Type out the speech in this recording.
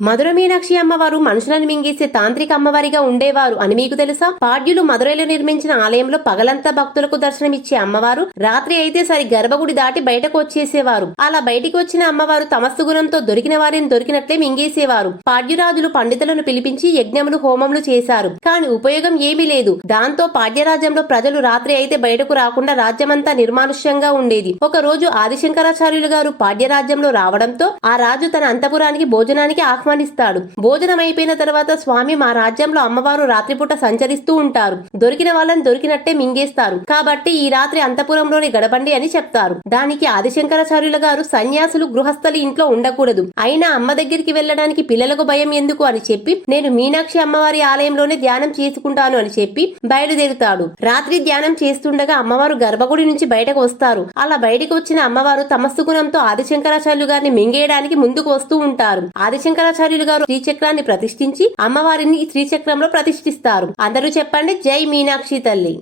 మధుర మీనాక్షి అమ్మవారు మనుషులను మింగేసే తాంత్రిక అమ్మవారిగా ఉండేవారు అని మీకు తెలుసా? పాడ్యులు మధురైలో నిర్మించిన ఆలయంలో పగలంతా భక్తులకు దర్శనమిచ్చే అమ్మవారు రాత్రి అయితే సరి గర్భగుడి దాటి బయటకు వచ్చేసేవారు. అలా బయటికి వచ్చిన అమ్మవారు తమస్సు గుణంతో దొరికిన వారిని దొరికినట్లే మింగేసేవారు. పాడ్యరాజులు పండితులను పిలిపించి యజ్ఞములు హోమములు చేశారు. కాని ఉపయోగం ఏమీ లేదు. దాంతో పాడ్యరాజ్యంలో ప్రజలు రాత్రి అయితే బయటకు రాకుండా రాజ్యమంతా నిర్మానుష్యంగా ఉండేది. ఒక రోజు ఆదిశంకరాచార్యులు గారు పాడ్యరాజ్యంలో రావడంతో ఆ రాజు తన అంతపురానికి భోజనానికి ఆహ్వానిస్తాడు. భోజనం అయిపోయిన తర్వాత స్వామి, మా రాజ్యంలో అమ్మవారు రాత్రిపూట సంచరిస్తూ ఉంటారు. దొరికిన వాళ్ళని దొరికినట్టే మింగేస్తారు. కాబట్టి ఈ రాత్రి అంతపురంలోనే గడపండి అని చెప్తారు. దానికి ఆదిశంకరాచార్యుల గారు, సన్యాసులు గృహస్థలి ఇంట్లో ఉండకూడదు. అయినా అమ్మ దగ్గరికి వెళ్లడానికి పిల్లలకు భయం ఎందుకు అని చెప్పి నేను మీనాక్షి అమ్మవారి ఆలయంలోనే ధ్యానం చేసుకుంటాను అని చెప్పి బయలుదేరుతాడు. రాత్రి ధ్యానం చేస్తుండగా అమ్మవారు గర్భగుడి నుంచి బయటకు వస్తారు. అలా బయటకు వచ్చిన అమ్మవారు తమస్సు గుణంతో ఆదిశంకరాచార్యులు గారిని మింగేయడానికి ముందుకు వస్తూ ఉంటారు. ఆదిశంకరాచార్యులు గారు శ్రీచక్రాన్ని ప్రతిష్ఠించి అమ్మవారిని ఈ శ్రీచక్రంలో ప్రతిష్ఠిస్తారు. అందరూ చెప్పండి, జై మీనాక్షి తల్లి.